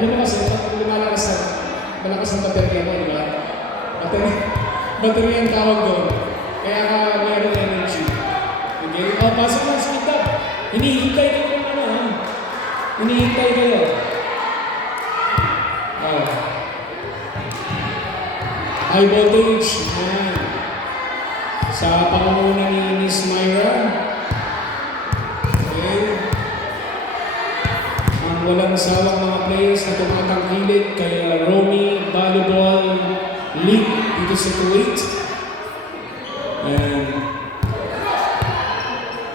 Alam mo kasi, lumalakas na, malakas ang baterya mo, di ba? Baterya ang tawag doon. Kaya ka mayroong energy. Okay? O, pasok na, speed up. Hinihintay kayo ng ano, ha? Hinihintay kayo. Oh. High voltage. Yan. Sa pangunguna ni Miss Myra. Okay. Ang walang sawang mga players na tumatangkilik kay Romy Volleyball League dito sa Kuwait. And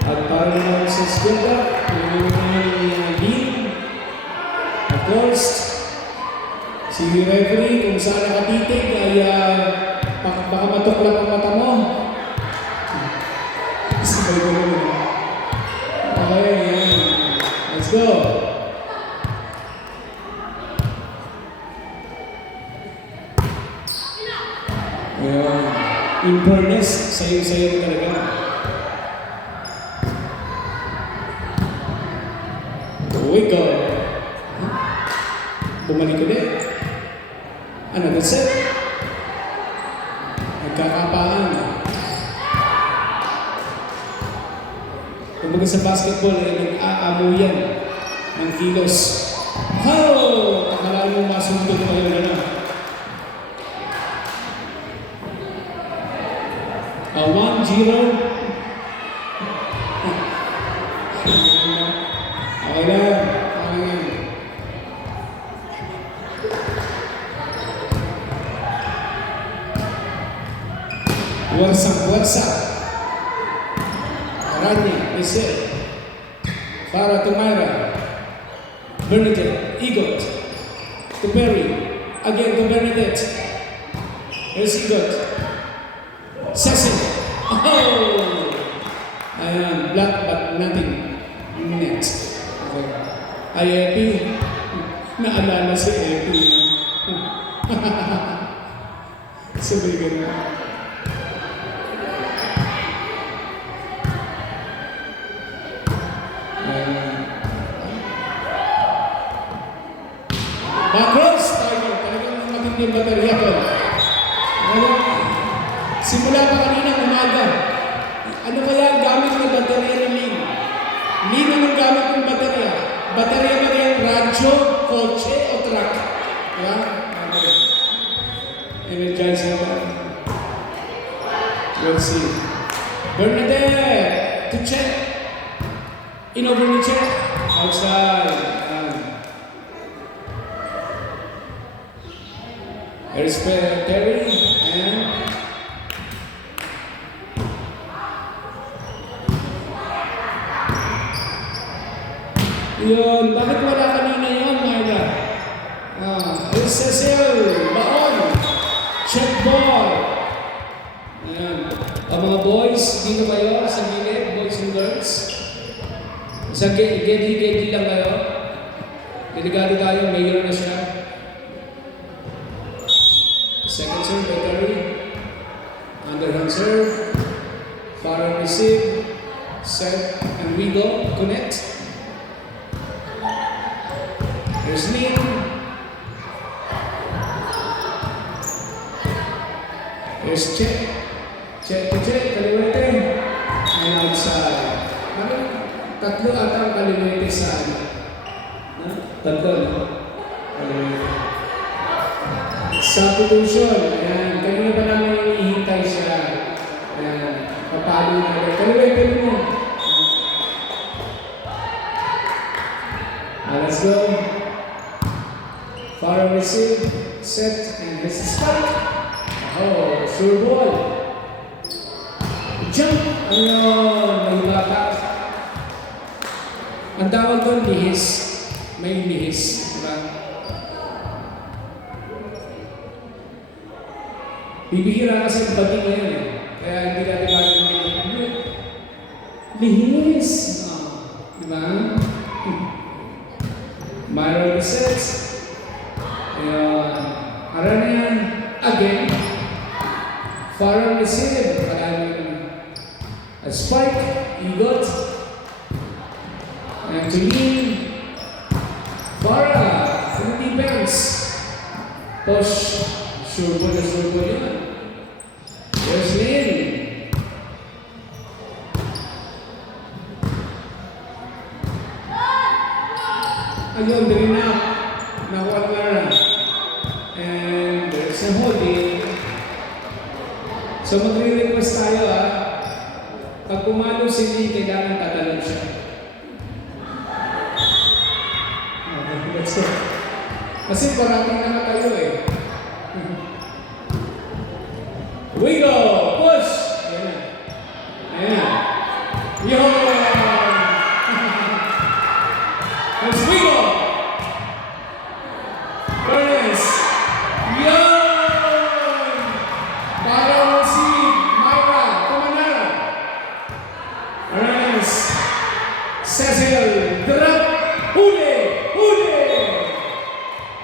at para naman sa Skunda, pangunguna ni Dean. Of course, si referee kung saan nakatitig ay baka matuklap ang mata mo. Sabay ko naman. Okay, yan. Let's go. Ayan. In fairness, sayo-sayo mo talaga. Uy, go. Bumalik ulit. Ano, that's it? Nagkakapaan. Kumbaga sa basketball, nag-aamo yan ng kilos. Oh! Akala mo masundot pa yun, ano? 1-0. Okay lang. Okay lang. Wasak. Aranya, Michelle, Farah to Myra, Bernadette, Igot, to Perry, again to Bernadette, here's Igot, Cecil, oh! Ayan, black but nothing, net. Okay. Ay, Epi, naalala si Epi. Sabi ganun. Macross, talagang matindi yung baterya ko. Simula pa kanina umaga. Ano kaya ang gamit ng baterya ni Lin? Lin, anong gamit ng baterya? Baterya ba yung radyo, kotse, o truck? Diba? Energizer ba? We'll see. Bernadette, to check. In-over ni check. Outside. There's Terry and yun, bakit wala kanina yun, Myra? There's Cecil, Baon, check ball. Ayan. Ang mga boys, dito kayo sa gilid, boys and girls. Sa gedi lang kayo. Delikado tayo, mayor na siya. Second serve by Terry. Underhand serve. Farah receive. Set and we go. Connect. There's Lin. There's check. Check to check. Kaliwete. And outside. Tatlo atang kaliwete sa ano. Tatlo, no? Kaliwete. Substitution. Ayan. Kanina pa namin hinihintay siya. Ayan. Papalo na rin. Kaliwete mo. Let's go. Farah receive. Set. And this is spike. Oh, sure ball. Jump. Ayun. May batak. Ang tawag doon, lihis. May lihis. Diba? Bibihira kasi ang baging ngayon eh. Kaya hindi natin baging lihis. Diba? Myra resets. Ayan. Aranya again. Farah receive. A spike. Igot. And to Lin. Farah. From the Push. Sure po yun. There's Lynn. Ayun, bring up. Nakuha Mara. And there's a holding. So magre-request tayo Pag pumalo si Lee, kailangan tatalon siya. Okay, let's go. Kasi parating naman tayo We go! Push! Ayan na. Ayan na. Yun! Let's we go! Bernes! Yun! Para si Myra Comanara. Bernes! Cecil! Drop! Huli! Huli!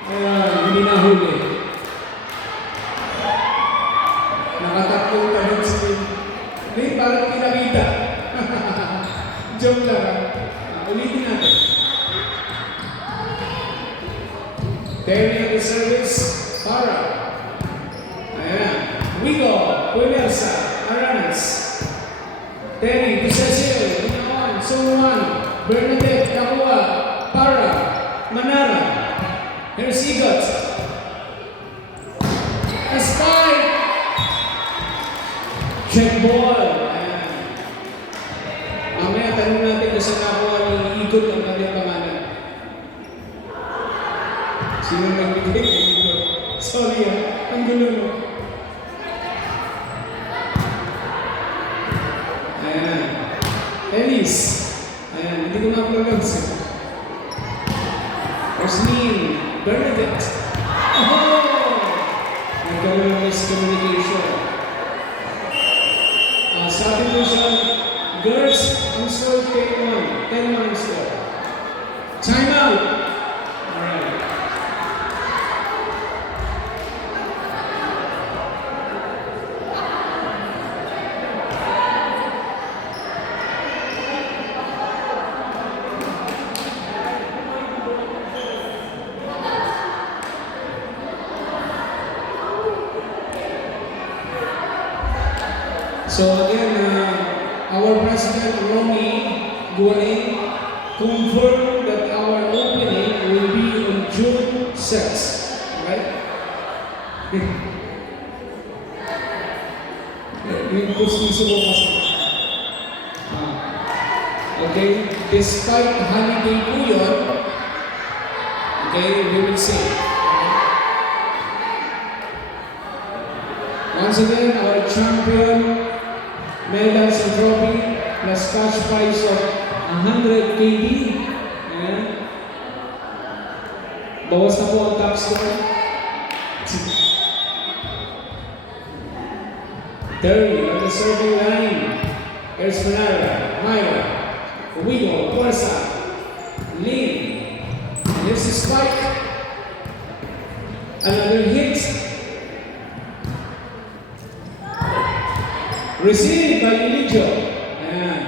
Ayan, hindi na huli. Nakatatlong tanong si Tim. Hindi, parang pinakita. Joke lang. Ulitin natin. Terry at the service. Para. Ayan. Wigo. Punersa. Aranas. Terry. Cecil. Ginawan. Sumuan. Bernadette. Kakua. Para. Manara. Here's Igot. Spike. Check ball. Ayan. Mamaya tanong natin kung saan nakuha ni Igot ang kanyang pangalan. Sino nagbigay? Sorry ang gulo mo. Ayan. Ellis. Ayan, hindi ko ma-upload siya. Roslyn. Bernadette. Oh! Nagkaroon ng miscommunication. Sabi ko siya, girls, ang score 10-1. 10-1 ang score. Time out! Alright. So again, our President Romy Guaning confirmed that our opening will be on June 6, right? Yung gusto mo kasi. Okay, despite holiday po yun, okay, we will see. Once again, our champion medals and trophy plus cash prize of 100 KD. Ayan. Bawas na po ang top score. 30 on the serving line. Here's Manara, Myra, Wigo, Porsa, Lynn. Here's the spike. Another hit. Received by Eligio. Ayan.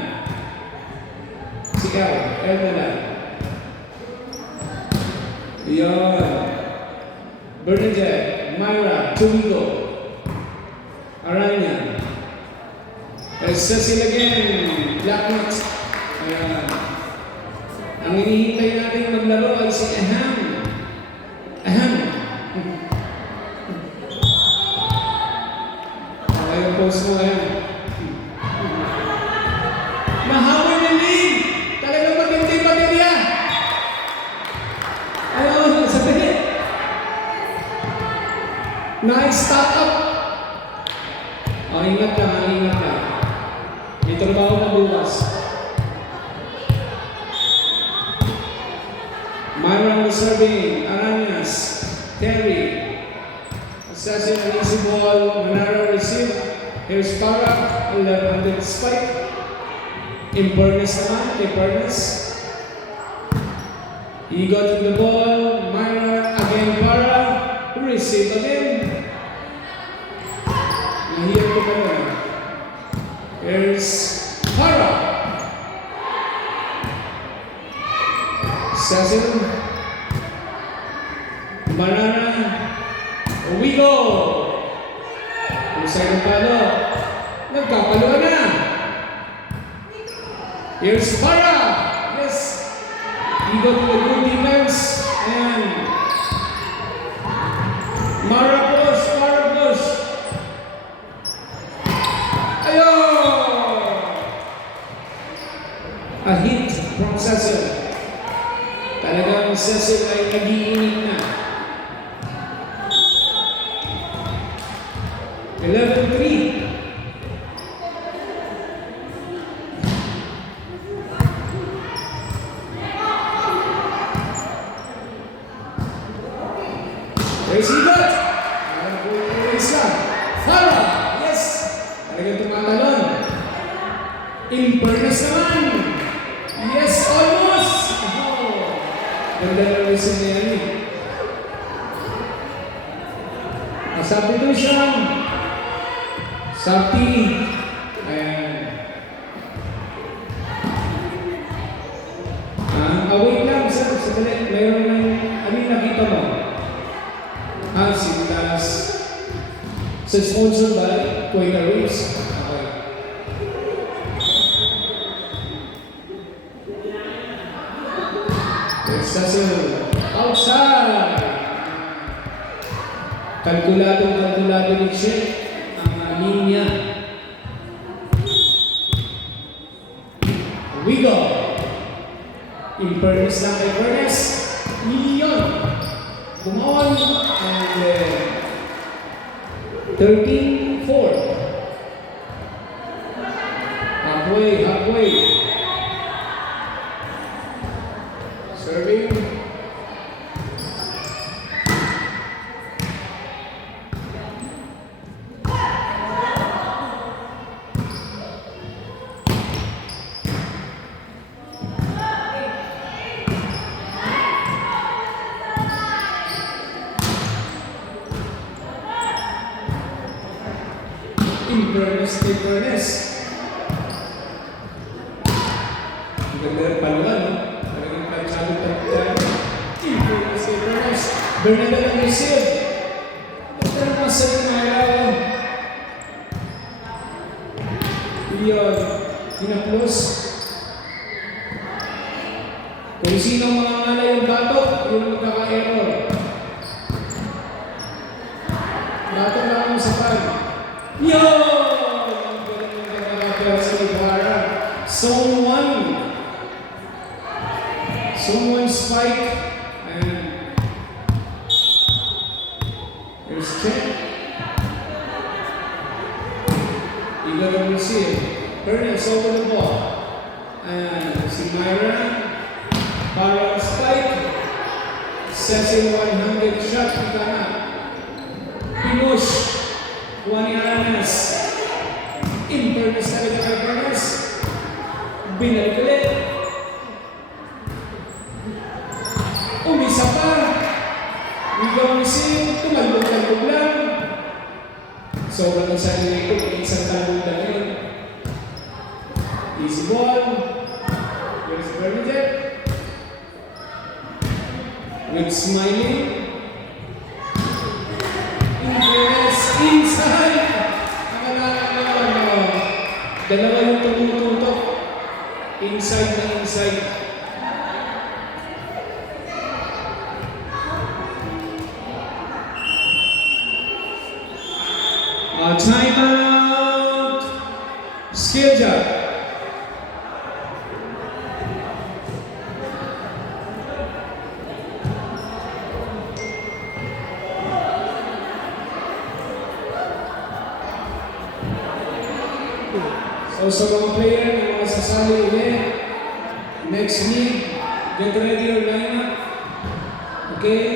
Sigaw. Ayan na lang. Ayan. Bernadette. Myra. Tumigo. Aranya. There's Cecil again. Blacknut. Ayan. Ang hinihintay natin maglaro ay si Aham. Aham. Okay, yung post mo ngayon. Mahawin ni Lynn! Talagang matindi yan! Ayun, sabihin. Nice start up. Ingat ka. May trabaho na bukas. Myra serving, Aranas, Terry. Assassin an easy ball, Manara receive. Here's Para, 1100 spike. Impernes naman, kay Pernes. He got the ball, Myra again Para, receive again. Nahiyar ko pa na. Here's Para. Assassin. Manara. Outside ng palo. Nagkapalo na. Here's Para. Yes. He got the good defense. And Marcos. Ayun! A hit from Cecil. Talagang Cecil ay nag-iinit na. 11-3. There's Higot. Ayan po yung isa. Farah. Yes. Talagang tumatalon. Impernes naman. Yes, almost. Oh. Ganda na reason na yan eh. Substitution. Sabti. Ayan. Away lang. Sandali. Mayroon ng ano yung nakita mo? Sitas. So sponsored by Quaker Reefs. Okay. There's Cecil. Outside. Kalkulado ni Shen. Ang linya. We go. In fairness lang kay Fairness. Leon. Bumawan. And 13-4. Halfway. Serving. Inverness. Ang ganda ng paluan, no? Talagang pansyado tayo. Inverness. Bernadette ang receive. Ito na mga sa Mayra. Leon. Hinaplos. Kung sino mga malay yung batok, yung magkaka-error. Batok lang ang sapan. Yo! Someone spike and there's check. You gotta receive. Ernest over the ball. And si Myra. Para spike. Setting 100 shot. Kita na. Pinush. Juan Aranas. Inverness talaga kay Ernest. Binalik ulit. Umisa pa. Ikaw ang isin. Tumalog lang. Sobrang ang sa'yo nito. Isang talong na yun. Easy ball. Here's Bernadette. With smiling. Inverness inside. Dalawa yung tumututok. Inside na inside. Time out. Skill job. So sa mga player na mga sasali ulit, next week, get ready your lineup. Okay?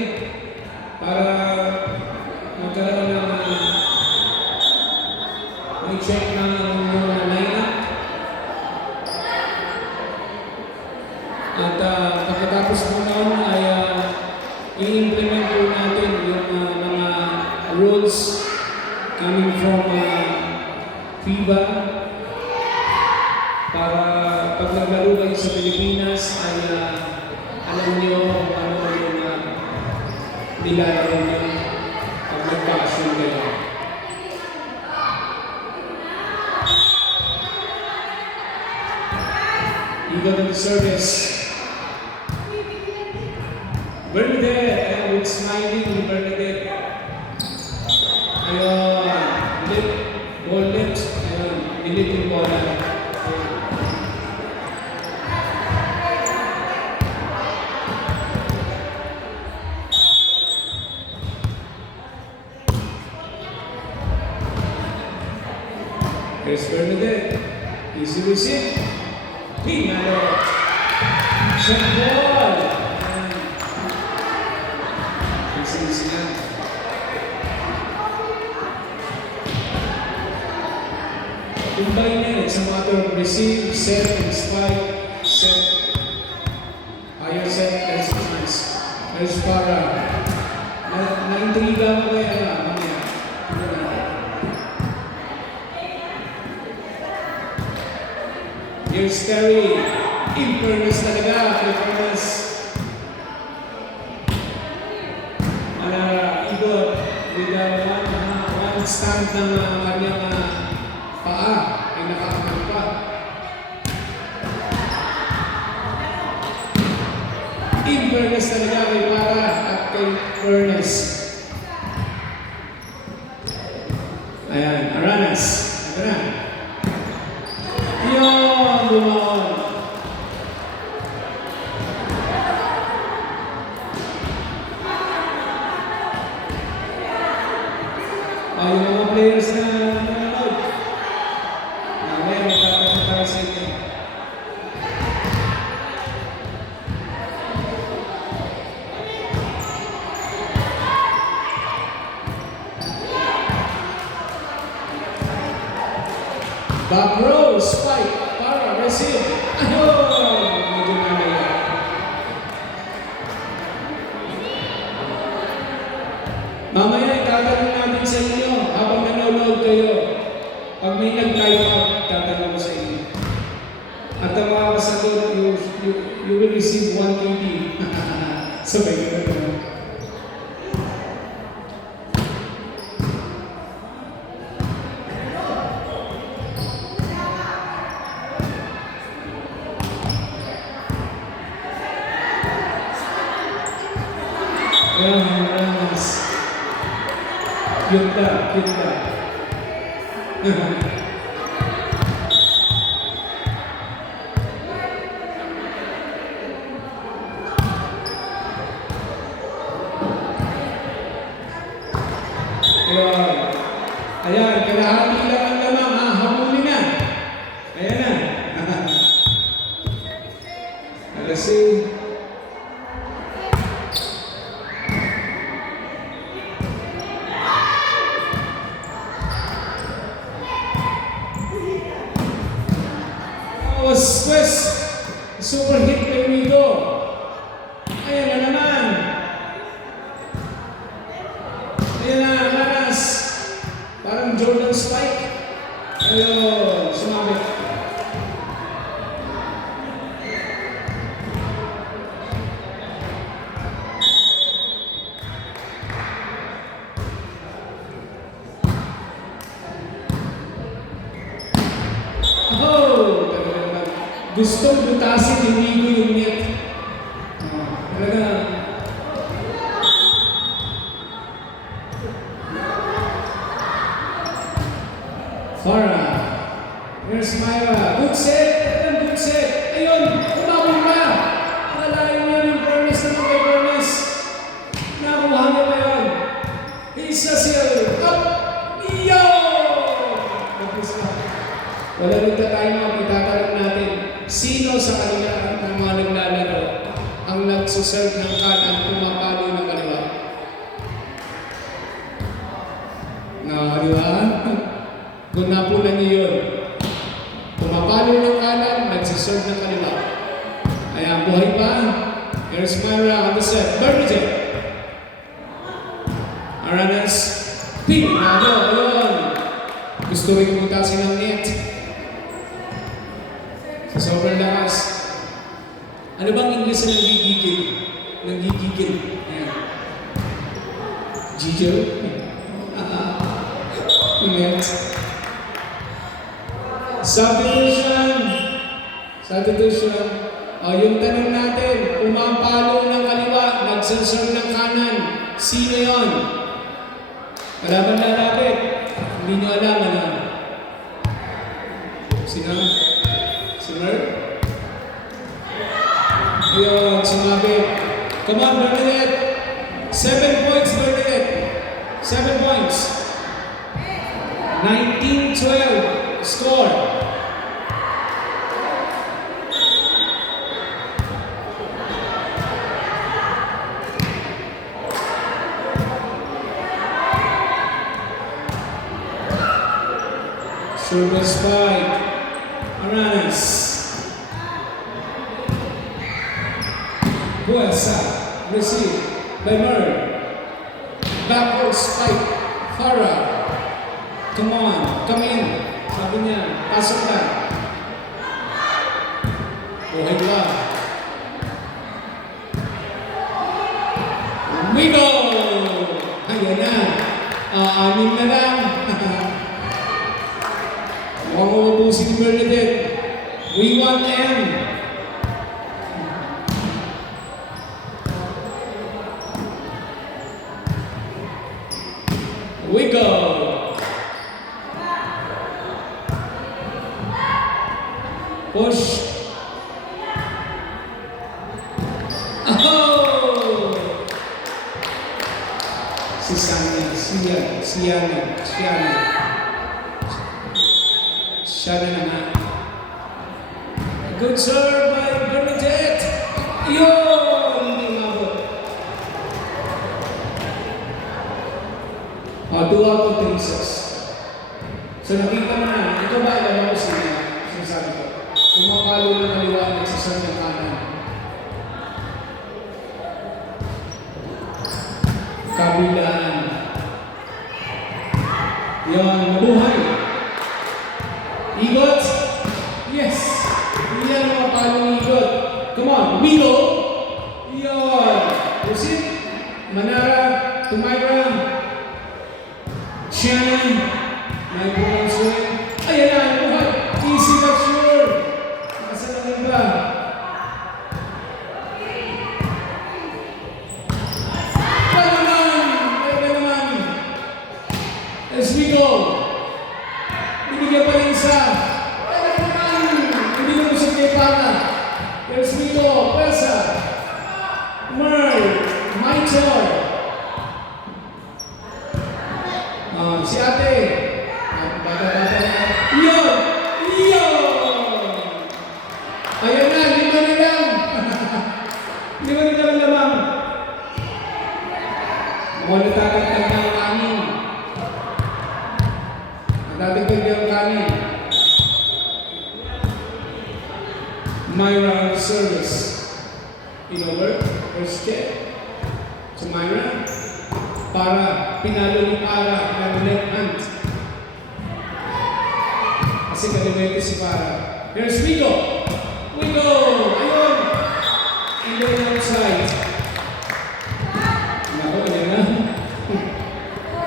Para magkaroon ng may check na ang mga lineup. At pagkatapos po noon ay i-implement po natin yung mga rules coming from FIBA para pag naglaro kayo sa Pilipinas ay alam niyo kung ano yung nilalaro niyo pag nag-passion kayo. You go to the service. Bernadette, ayan, with smiling with Bernadette. Ayun, lip, gold lips, ayun, nilip yung bola. Here's Bernadette, easy receive, Pinalo, shot ball. Easy lang. Combine yan, it's a matter of receive, set, and spike, set. Ayaw set, there's chance. There's para. Na-intriga mo kaya na, mamaya. Here's Terry. In-fairness talaga, in-fairness. Ibot with one stand ng kanyang paa ay nakakamit pa. In-fairness talaga kay Para at kay Fairness. Ayan, Aranas. Ito na. Yun, bumaon. Yung mga players na nanonood. Mamaya magtatanong tayo sa inyo. Back row, spike, para, receive. Ayun! Medyo namaya. Mamaya itatanong natin sa inyo habang nanonood kayo. Pag may nag-live out, tatanong ko sa inyo. At ang mga kasagot, you will receive 1 KD. Sabay ko na naman. Cute ka, cute ka. Ayan, kalahati lang ang lamang, ha? Hamuli na. Ayan na. Alasing. Twist, super hit kay Rigo. Ayan na naman. Ayan na, Maras. Parang Jordan Spike. Ayun, sumabit. Gustong butasin ni Rigo yung net. Talaga. Farah. Here's Myra. Good set. Good set. Ayun. Umabong na. Akalain niyo yung Fairness na kay Fairness. Nakuha niya ba yun? Isa siya. Up. Iyo! Tapos na. Wala rin tayo mga itatanong natin. Sino sa kanila ng mga naglalaro ang nagsuserve ng kanan pumapalo ng kaliwa? Di ba? Kung napunan niyo yun. Pumapalo ng kanan, nagsuserve ng kaliwa. Ayan, buhay pa. Here's Myra on the set. Bernadette. Aranas. Pinado. Ayun. Gusto rin kumutasin ng net. Sa sobrang lakas. Ano bang English na nanggigigil? Nanggigigil. Ayan. Gigil? Net. Subdivision. Substitution. Yung tanong natin, pumapalo ng kaliwa, nagsaserve ng kanan. Sino yon? Wala bang lalapit? Hindi nyo alam, ano? Sino? Si Mer? Ayun, sumabit. Come on, Bernadette. 7 points, Bernadette. 7 points. 19-12. Score. Service by Aranas. Buesa. Receive by Mer. Backward spike. Farah. Come on. Come in. Sabi niya. Pasok na. Buhay ka. We go! Ayan na. Anim na lang. Huwag mo mabusin ni Bernadette. We want M. We go. Push. Oh! Si Sanya, Siana. Siya na nga. Good serve by Bernadette. Yun! Hindi mabot. 2 out of 3 sets. So nakita mo na, ito ba alam mo sinasabi ko? Pumapalo ng kaliwa at sa ng kanan. Kabilaan. Yun, mabuhay. Igot? Yes! Yan mga palong igot. Come on, Milo! Yun! Proceed. Manara, Tumayra, Shannon, may buong swing. Ayan na, buhay! Easy but sure! Nasa naman ba? Pwede naman! As we go! Binigyan pa rin isa. Hindi mo sa Kepana. There's Mito, Pesa. Merl, Maitor. Si ate. Bata-bata na. Iyon! Ayan na, 5 na lang. 5 na lang lamang. Muna tatagtag na ang amin. Natagtag niya ang kanin. Myra service. In-over. First check. So Myra. Para. Pinalo ni Para ng left hand. Kasi kaliwete si Para. Here's Wigo. Wigo! Ayun! And then outside. Nako, yan na.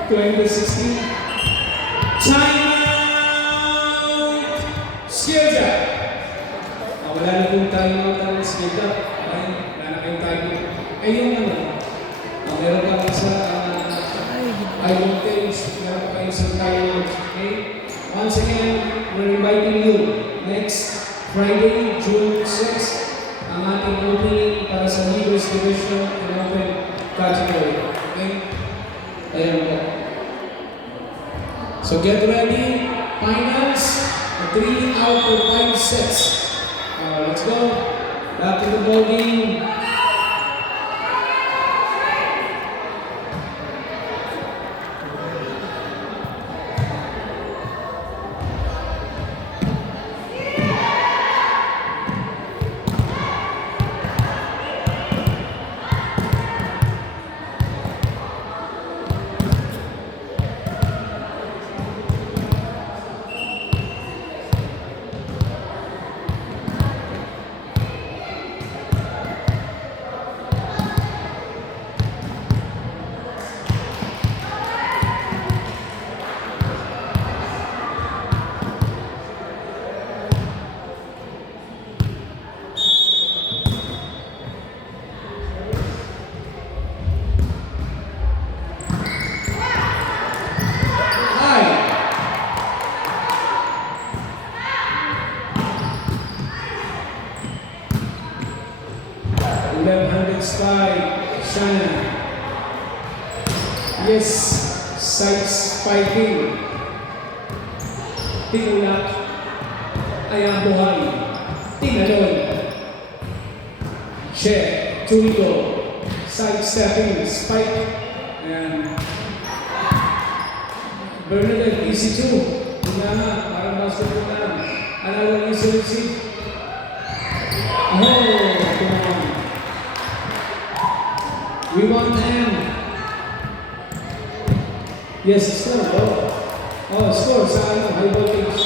2016. Timeout! Skilda! Wala na kong tayo mga tanong skilda. Wala na kayong tayo. Yung ano, meron ka lang sa high voltage, meron ka kayo sa tayo. Okay? Once again, we're inviting you next Friday, June 6, ang ating opening para sa Leaders Division and Open Category. Okay? Ayan po. So get ready, finals, 3 out of 5 sets. Let's go, back to the ball game. left-handed spike. Shanna. Yes, side spiking. Tinulak. Ay ang buhay. Tinalon. Check. Tuligo. Side-stepping. Spike. And Bernadette, easy two. Una, parang basketball lang. Another easy receive. Oh, come on. We want them. Yes, score. Oh, score sa high voltage.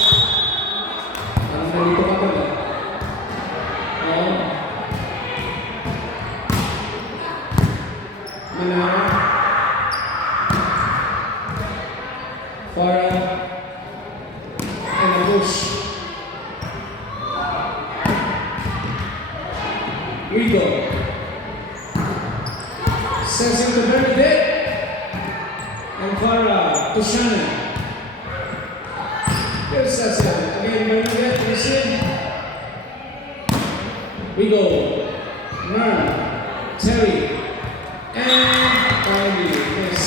Parang nalito ka pa ba? Oh. Manara. Farah. And a push. Rigo. Sends him to Bernadette. And Farah to Shannon. Here's Cecil. Again, Bernadette to Sid. Rigo. Mern. Terry. And finally, yes.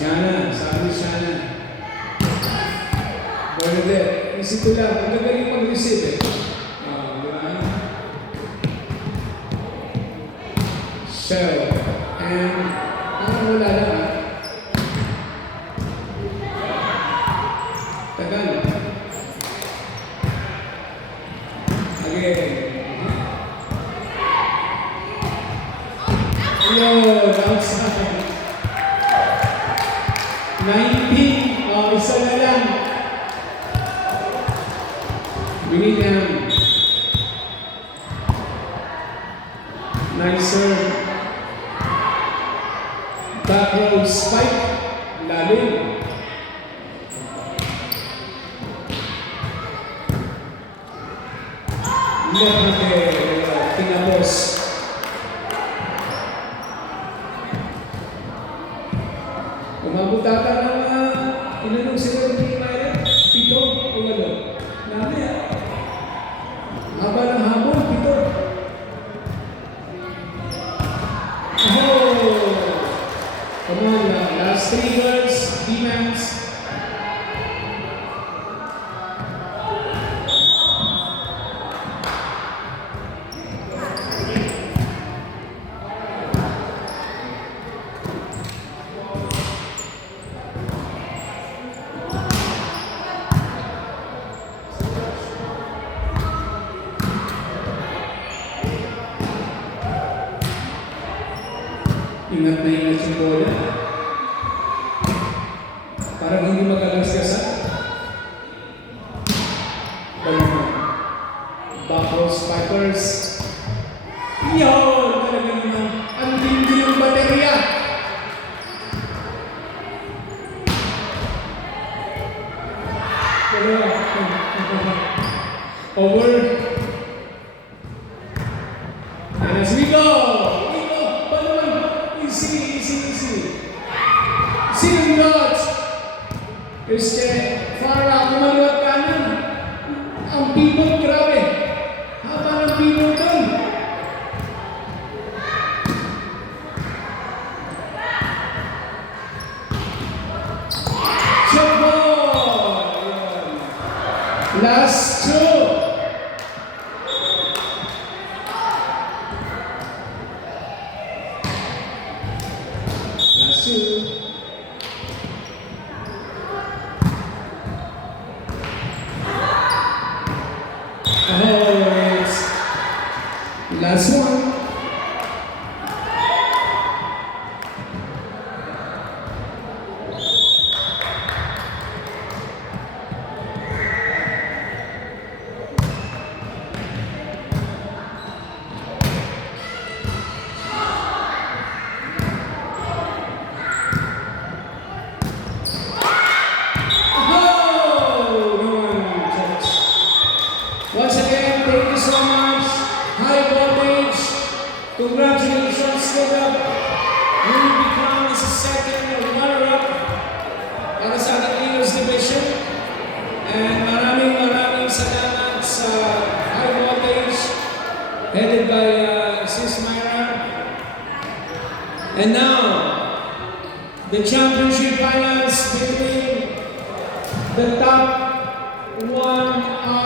Shanna, sabi ni Shanna. Bernadette, isip ko lang, ang gagaling mag-receive eh. Di ba? Shell. And, parang wala lang ah. Tagal. Again. Yun, outside. 19. Oh, isa na lang. We need them. Nice serve. Back row spike. Lalim. Left hand. Tinapos. Umabutata ng ilanong sila ng Maya? 7 o gano'n? Dami ah. Haba ng hamon, 7. Oh! Come on, last 3 girls, defense. Ingat na ingat yung bola. Parang hindi magagasgasan. Backrow spikers. Yun! Talaga naman. Ang tindi yung baterya. Over. And as we go. Easy. Sino Dodge? Farah, kumaliwat kanan. Ang people, grabe. Haba ng people doon. Shot ball! Last 2. Last one. Once again, thank you so much. Hi. Congratulations, Caleb. You will become the second runner-up para sa ating Leaders Division. And maraming salamat sa High Voltage headed by Sis Myra. And now, the championship finals between the top 1